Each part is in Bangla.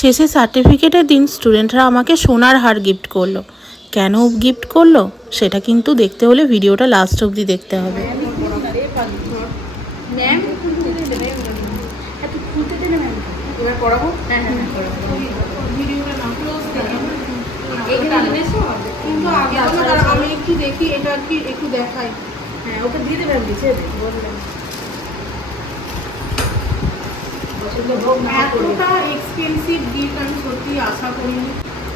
শেষে সার্টিফিকেটের দিন স্টুডেন্টরা আমাকে সোনার হার গিফট করলো। কেন গিফট করলো সেটা কিন্তু দেখতে হলে ভিডিওটা লাস্ট অবধি দেখতে হবে। আমি একটু দেখি, এটা কি একটু দেখাই। হ্যাঁ, ওকে দিয়ে দেবেন নিচে। এতটা এক্সপেন্সিভ গিফট আমি সত্যি আশা করিনি।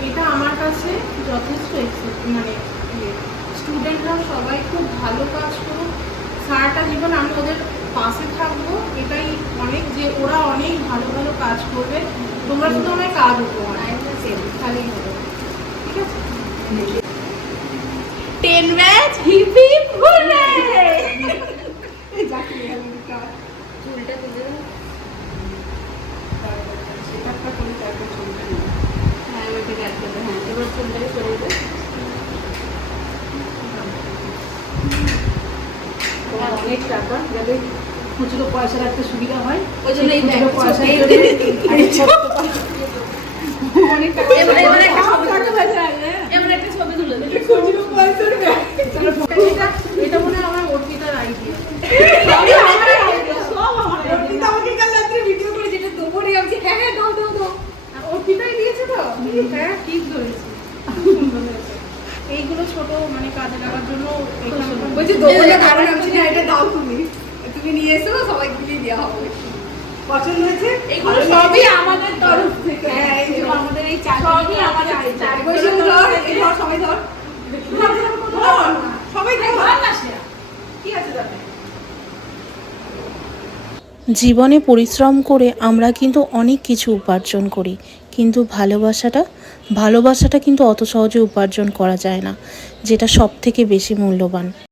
এটা আমার কাছে যথেষ্ট মানে স্টুডেন্টরা সবাই খুব ভালো কাজ করুক, সারাটা জীবন আমি ওদের পাশে থাকবো, এটাই অনেক, যে ওরা অনেক ভালো ভালো কাজ করবে। তোমরা শুধু আমায় কাজ উপহার খালি হবে, ঠিক আছে? 10 ব্যাচ হিপ হিপ হুররে। চুলটা তুলে অনেক টাকা, যাতে খুচরো পয়সা রাখতে সুবিধা হয়, ওই জন্য এই পয়সা অনেক টাকা। এটা মনে হয় আমার অর্পিতার আইডিয়া। অর্পিতাই দিয়েছে তো। হ্যাঁ, ঠিক ধরেছি, এইগুলো ছোট মানে কাজে লাগার জন্য। এটা দাও, তুমি নিয়ে এসো, সবাইকে দিয়ে দেওয়া হবে। পছন্দ হয়েছে? এগুলো সবই আমাদের তরফ থেকে। হ্যাঁ, এই যে আমাদের এই সবই আমাদের সবাই ধর, সবাই ধর না, কি আছে তাতে? জীবনে পরিশ্রম করে আমরা কিন্তু অনেক কিছু উপার্জন করি, কিন্তু ভালোবাসাটা কিন্তু অত সহজে উপার্জন করা যায় না, যেটা সব থেকে বেশি মূল্যবান।